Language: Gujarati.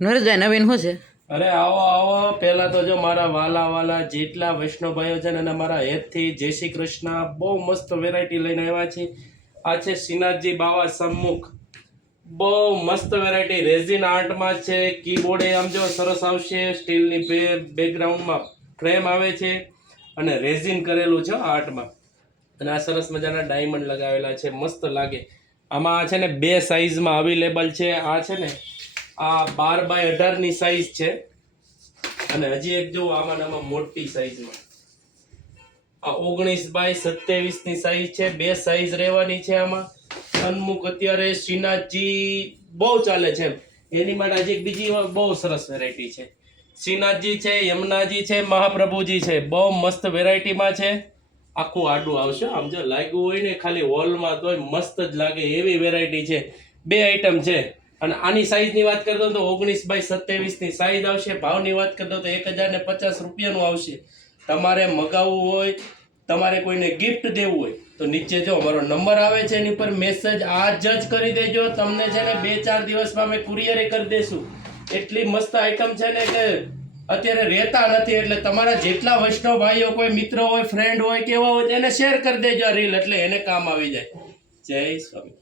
નરેશભાઈ નવીન શું છે? અરે આવો આવો. પહેલા તો જો મારા વાલા જેટલા વૈષ્ણવભાઈઓ છે ને અને મારા હેતથી જય શ્રી કૃષ્ણ. બહુ મસ્ત વેરાયટી લઈને આવ્યા છે. આ છે શ્રીનાથજી બાવા સન્મુખ. બહુ મસ્ત વેરાયટી રેઝિન આર્ટમાં છે. કીબોર્ડ આમ જો સરસ આવશે. સ્ટીલની બેકગ્રાઉન્ડમાં ફ્રેમ આવે છે અને રેઝિન કરેલું છે આર્ટમાં. અને આ સરસ મજાના ડાયમંડ લગાવેલા છે, મસ્ત લાગે. આમાં છે ને 2 સાઇઝમાં અવેલેબલ છે. આ છે ને આ 12x18 ની સાઈઝ છે અને હજી એક જો આમાં મોટી સાઈઝમાં આ 19x27 ની સાઈઝ છે. 2 સાઈઝ રહેવાની છે આમાં. સન્મુખ અત્યારે શ્રીનાથજી બહુ ચાલે છે એની માટે હજી એક બીજી બહુ સરસ વેરાયટી છે. શ્રીનાથજી છે, યમુનાજી છે, મહાપ્રભુજી છે. બહુ મસ્ત વેરાયટીમાં છે. આખું આડું આવશે. આમ જો લાગ્યું હોય ને ખાલી હોલમાં તોય મસ્ત જ લાગે એવી વેરાયટી છે. 2 આઈટમ છે. અને આની સાઈઝની વાત કરતો તો 19x27 ની સાઈઝ આવશે. ભાવની વાત કરતો તો 1050 રૂપિયાનું આવશે. તમારે મગાવવું હોય, તમારે કોઈને ગિફ્ટ દેવું હોય તો નીચે જો અમારો નંબર આવે છે એની પર મેસેજ આજ જ કરી દેજો. તમને છે ને 2-4 દિવસમાં અમે કુરિયર કરી દેશું. એટલી મસ્ત આઈટમ છે ને કે અત્યારે રહેતા નથી. એટલે તમારા જેટલા વૈષ્ણવ ભાઈઓ, કોઈ મિત્રો હોય, ફ્રેન્ડ હોય, કેવા હોય એને શેર કરી દેજો આ રીલ, એટલે એને કામ આવી જાય. જય સ્વામી.